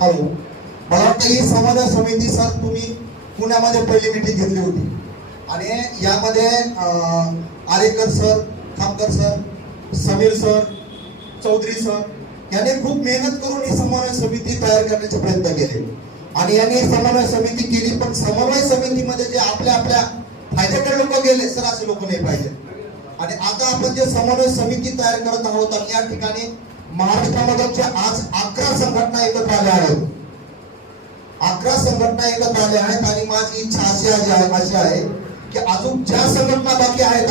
Hello मला वाटतं ही समिती सर तुम्ही पुण्यामध्ये पहिली मिटिंग घेतली होती. आणि यामध्ये Arekar sir Khamkar sir Samir sir Chaudhari sir यांनी खूप मेहनत करून ही समन्वय समिती तयार करण्याचे प्रयत्न केले. आणि यांनी समन्वय समिती केली पण समन्वय समितीमध्ये जे आपल्या आपल्या फायद्याकडे लोक गेले सर असे लोक नाही पाहिजे. आणि आता आपण जे समन्वय समिती तयार करत आहोत आणि या ठिकाणी महाराष्ट्रामध्ये आज अकरा संघटना एकत्र आल्या आहेत. अकरा संघटना एकत्र आल्या आहेत आणि माझी इच्छा अशी आहे अशी आहे की अजून ज्या संघटना बाकी आहेत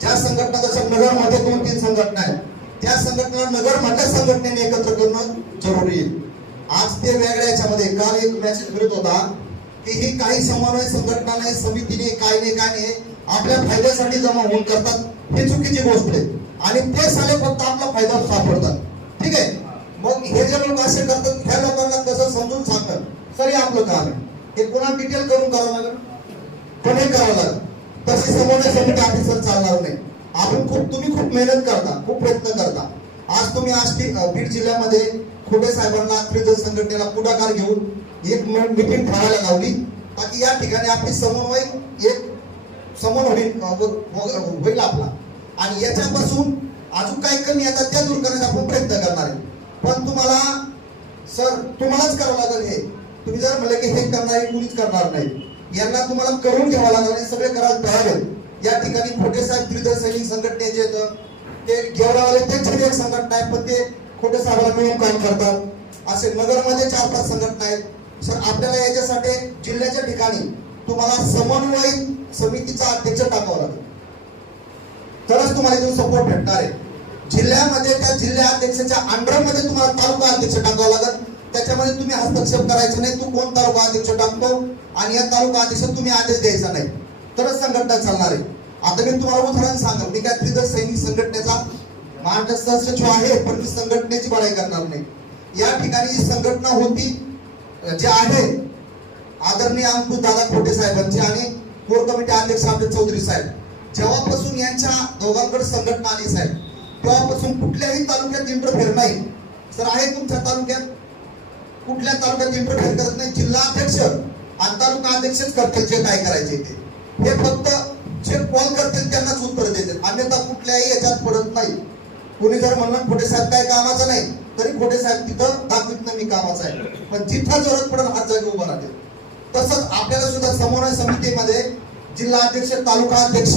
ज्या संघटना जशा नगरमध्ये दोन तीन संघटना आहेत त्या संघटना नगर मधल्या संघटनेने एकत्र करणं जरुरी आहे. आज ते वेगळ्या याच्यामध्ये काल एक मेसेज मिळत होता की ही काही समन्वय संघटना नाही समितीने काय नाही काय नाही. आपल्या फायद्यासाठी जमा होऊन करतात हे चुकीची गोष्ट आहे. आणि ते साले फक्त आपला फायदा सापडतात. ठीक आहे? मग हे जे लोक असे करतात ह्या लोकांना कसं समजून सांगतात सर हे आपलं काम आहे. हे पुन्हा डिटेल करून करावं लागेल. पण हे करावं लागेल. तशी समोरच्या समिती ऑफिसर चालणार नाही. आपण खूप तुम्ही खूप मेहनत करता खूप प्रयत्न करता. आज तुम्ही आज बीड जिल्ह्यामध्ये खोटे साहेबांना क्रिजल संघटनेला पुढाकार घेऊन एक मिटिंग ठेवायला लावली. ताकी या ठिकाणी आपली समन्वय एक समोर होईल होईल आपला. आणि याच्यापासून अजून काही कमी येतात त्या दूर करण्याचा आपण प्रयत्न करणार आहे. पण तुम्हाला सर तुम्हालाच करावं लागेल हे. तुम्ही जर म्हणलं की हे करणार हे कुणीच करणार नाही. यांना तुम्हाला करून घ्यावं लागेल आणि सगळे करायला तयार आहेत. या ठिकाणी खोटे साहेब त्रिदल सैनिक संघटनेचे येतं ते गेवरावाले त्यांची एक संघटना आहे पण ते खोटे साहेबाला मिळून काम करतात. असे नगरमध्ये चार पाच संघटना आहेत. सर आपल्याला याच्यासाठी जिल्ह्याच्या ठिकाणी तुम्हाला समन्वय समितीचा अध्यक्ष टाकावा लागेल. तरच तुम्हाला इथून सपोर्ट भेटणार आहे. जिल्ह्यामध्ये त्या जिल्हा अध्यक्षाच्या अंडरमध्ये तुम्हाला तालुका अध्यक्ष टाकावा लागेल. त्याच्यामध्ये तुम्ही हस्तक्षेप करायचा नाही. तू कोण तालुका अध्यक्ष टाकतो? आणि या तालुका अध्यक्ष तुम्ही आदेश द्यायचा नाही. तरच संघटना चालणार आहे. आता मी तुम्हाला उदाहरण सांगेल. मी काय त्रिदल सैनिक संघटनेचा महाराष्ट्र सचिव आहे पण मी संघटनेची बढाई करणार नाही. या ठिकाणी जी संघटना होती जे आहे आदरणीय अंकुश दादा खोटे साहेबांचे आणि कोर कमिटी अध्यक्ष आपले चौधरी साहेब जेव्हापासून यांच्या दोघांकडे संघटना आली साहेब तेव्हापासून कुठल्याही तालुक्यात इंटरफेअर नाही. सर आहे तुमच्या तालुक्यात? कुठल्या तालुक्यात इंटरफेअर करत नाही? जिल्हा अध्यक्ष आणि तालुका अध्यक्षच करतील जे काय करायचे ते. हे फक्त जे कॉल करतील त्यांनाच उत्तर देतील. अन्यथा कुठल्याही याच्यात पडत नाही. कोणी जर म्हणलं खोटे साहेब काय कामाचं नाही तरी खोटे साहेब तिथं दाखवित नाही मी कामाचं आहे. पण जिथं जरूरत पडेल हात जागी उभा राहतील. तसंच आपल्याला सुद्धा समन्वय समितीमध्ये जिल्हा अध्यक्ष तालुका अध्यक्ष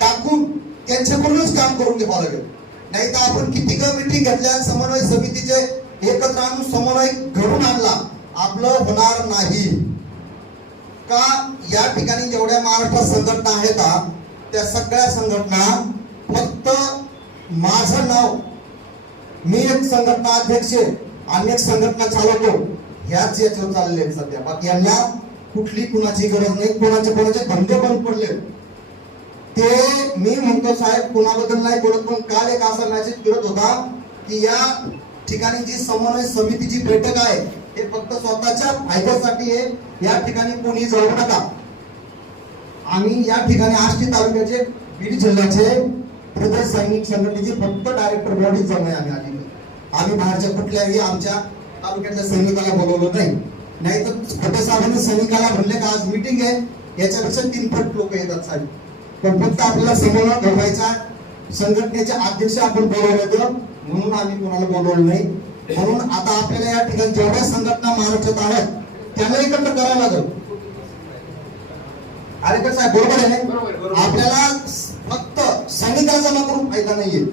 टाकून त्यांच्याकडूनच काम करून घ्यावं लागेल. नाही तर आपण किती मिटिंग घेतल्या समन्वय समितीचे एकत्र आणून समन्वय घडून आणला आपलं होणार नाही. का या ठिकाणी जेवढ्या महाराष्ट्रात संघटना आहेत त्या सगळ्या संघटना फक्त माझं नाव मी एक संघटना अध्यक्ष आणि एक संघटना चालवतो. ह्याच याच्यावर चालले आहेत सध्या. बाकी यांना कुठली कुणाची गरज नाही. कोणाचे कोणाचे धंदे बंद पडले ते मी म्हणतो साहेब कोणाबद्दल नाही बोलत पण काल एक असा मेसेज फिरत होता की या ठिकाणी जी समन्वय समितीची बैठक आहे हे फक्त स्वतःच्या फायद्यासाठी आहे. या ठिकाणी कोणी जाऊ नका. आम्ही या ठिकाणी आष्टी तालुक्याचे बीड जिल्ह्याचे प्रदेश सैनिक संघटनेचे फक्त डायरेक्टर बॉडी जमणे आम्ही आलेली. आम्ही बाहेरच्या कुठल्याही आमच्या तालुक्यातल्या सैनिकाला बोलवलं नाही. नाही तर खोटे साहेबांनी सैनिकाला म्हणले का आज मीटिंग आहे. याच्यापेक्षा तीन पट लोक येतात साहेब. पण फक्त आपल्याला समोर घडवायचा संघटनेचे अध्यक्ष आपण बोलवलं होतं. म्हणून आम्ही कोणाला बोलवलं नाही. म्हणून आता आपल्याला या ठिकाणी जेवढ्या संघटना महाराष्ट्रात आहेत त्यांना एकत्र करावं लागेल. अरे कसं आहे बरोबर आहे. आपल्याला फक्त सैनिकाला जमा करून फायदा नाहीये.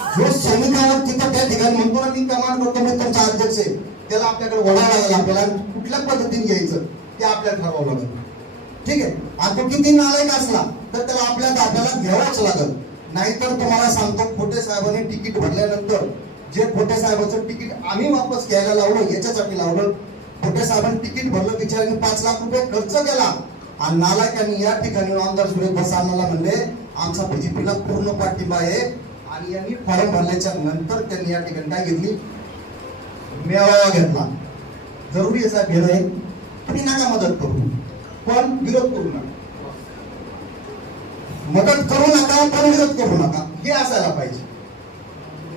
हे सैनिकावर तिथं त्या ठिकाणी म्हणतो ना मी कमांड करतो मी तुमचा अध्यक्ष आहे. त्याला आपल्याकडे ओढावं लागेल. आपल्याला कुठल्या पद्धतीने घ्यायचं ते आपल्याला ठरवावं लागेल. ठीक आहे? आता किती नालायक असला तर त्याला आपल्या आपल्याला घ्यावंच लागेल. नाहीतर तुम्हाला सांगतो खोटे साहेबांनी तिकीट भरल्यानंतर जे खोटे साहेबाचं तिकीट आम्ही वापस घ्यायला लावलं याच्यासाठी लावलं खोटे साहेबांनी तिकीट भरलं बिचाराने पाच लाख रुपये खर्च केला. आणि नालायकांनी या ठिकाणी आमदार सुरेश बसानाला म्हणले आमचा बीजेपीला पूर्ण पाठिंबा आहे. आणि यांनी फॉर्म भरल्याच्या नंतर त्यांनी या ठिकाणी काय घेतली? मेळावा घेतला. जरुरी असा साहेब घेणं तुम्ही नका मदत करू. पण विरोध करू नका. मदत करू नका पण विरोध करू नका. हे असायला पाहिजे.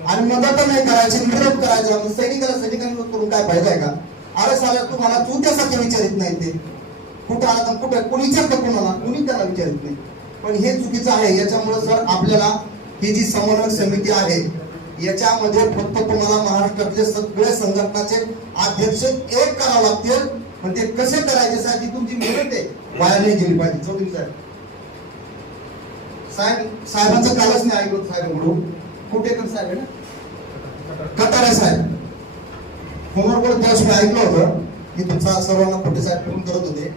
आणि मदत नाही करायची विरोध करायचा. सैनिकाला सैनिकांना करून काय फायदा आहे का? अरे साला तुम्हाला तू त्यासाठी विचारित नाही ते. कुठं आला तर कुठं कोणी विचारतं कोणाला? कोणी त्याला विचारित नाही. पण हे चुकीचं आहे. याच्यामुळे सर आपल्याला ही जी समन्वय समिती आहे याच्यामध्ये फक्त तुम्हाला महाराष्ट्रातले सगळे संघटनाचे अध्यक्ष एक करावं लागतील. पण ते कसे करायचे साहेब ही तुमची मेहनत आहे. वाया नाही गेली पाहिजे. चौधरी साहेब. साहेब साहेबांचं कालच नाही ऐकलं साहेब म्हणून कुठेकर साहेब आहे ना? कटारे साहेब. फोनवर पण त्यावेळेस मी ऐकलं होतं. की तुमचा सर्वांना कुठे साहेब फोन करत होते.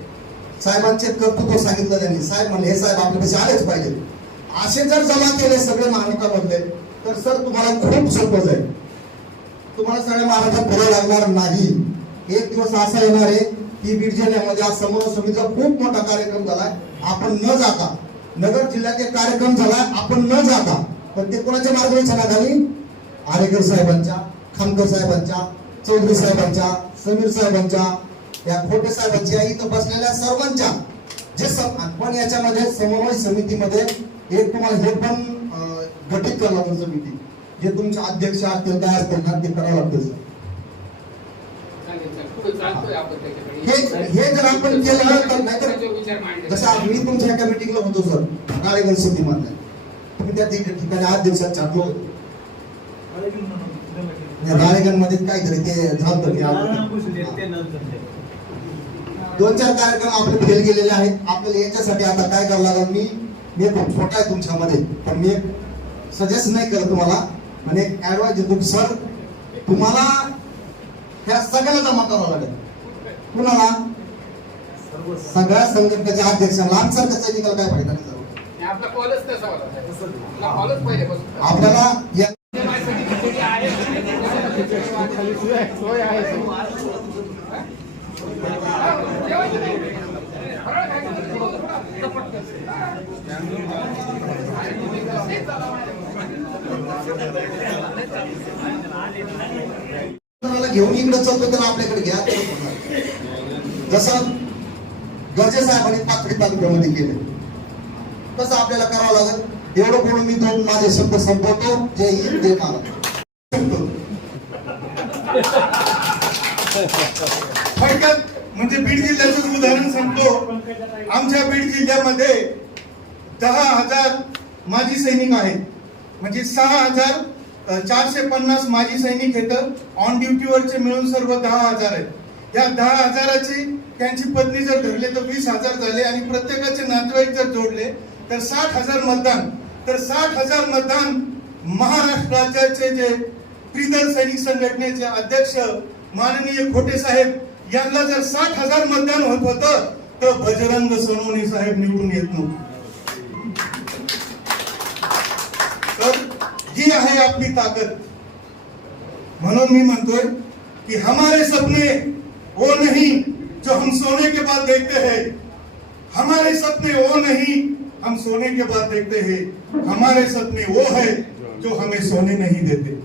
साहेबांचे कर्तृत्व सांगितलं त्यांनी. साहेब म्हणले हे साहेब आपल्यापाशी आलेच पाहिजे असे जर जमा केले सगळे महाराष्ट्रामधले तर सर तुम्हाला खूप सोपं जाईल तुम्हाला सगळ्या महाराष्ट्रात पुढे लागणार नाही. एक दिवस असा येणार आहे की बीड जिल्ह्यामध्ये आज समोर समितीचा खूप मोठा कार्यक्रम झालाय. आपण न जाता नगर जिल्ह्यात एक कार्यक्रम झालाय आपण न जाता पण ते कोणाच्या मार्गदर्शनाखाली आरेकर साहेबांच्या खामकर साहेबांच्या चौधरी साहेबांच्या समीर साहेबांच्या या खोटे साहेबांच्या इथं बसलेल्या सर्वांच्या जे सम पण याच्यामध्ये समन्वय समितीमध्ये एक तुम्हाला हे पण गठीत करावं लागेल समिती. जे तुमचे अध्यक्ष असतील काय असतील ना ते करावं लागतं सर. हे हे जर आपण केलं तर नाहीतर. जसं मी तुमच्या एका मीटिंगला होतो सर राळेगण सिटीमधल्या तुम्ही त्या ठिक- ठिकाणी अध्यक्षात छाटलो होतो. राळेगणमध्ये काहीतरी ते झालं. दोन चार कार्यक्रम आपले फेल गेलेले आहेत. आपल्याला याच्यासाठी आता काय करावं लागेल? मी मी खूप छोटा आहे तुमच्यामध्ये पण मी सजेस्ट नाही करत तुम्हाला आणि एक ऍडवाइस देतो सर तुम्हाला ह्या सगळ्याला जमा करावं लागेल कुणाला सगळ्या संघटनेच्या अध्यक्षांना आमसारख्या सैनिकाला काय फायदा नाही. आपल्याला या घेऊन इकडे चलतो तर आपल्याकडे घ्या. जसं गरजे साहेबांनी पाथरी तालुक्यामध्ये केलं. तसं आपल्याला करावं लागेल. एवढं बोलून मी दोन माझे शब्द संपवतो. जय हिंद जय महाराज थोडक्यात म्हणजे बीड जिल्ह्याचं उदाहरण सांगतो. आमच्या बीड जिल्ह्यामध्ये दहा हजार माजी सैनिक आहेत. म्हणजे सहा हजार चारशे पन्नास माजी सैनिक येतं ऑन ड्युटीवरचे मिळून सर्व दहा हजार आहेत. या दहा हजाराची त्यांची पत्नी जर धरले तर वीस हजार झाले आणि प्रत्येकाचे नातेवाईक जर जोडले तर साठ हजार मतदान. तर साठ हजार मतदान महाराष्ट्र राज्याचे जे त्रिदल सैनिक संघटनेचे अध्यक्ष माननीय खोटे साहेब यांना जर साठ हज़ार मतदान होत होतं, तर बजरंग सोनवणे साहेब निवडून येत नव्हते. तर ही आहे आपली ताकद. म्हणून मी म्हणतोय की हमारे सपने वो नहीं, जो हम सोने के बाद देखते हैं. हमारे सपने वो नहीं, हम सोने के बाद देखते हैं. हमारे सपने वो है, जो हमें सोने नहीं देते.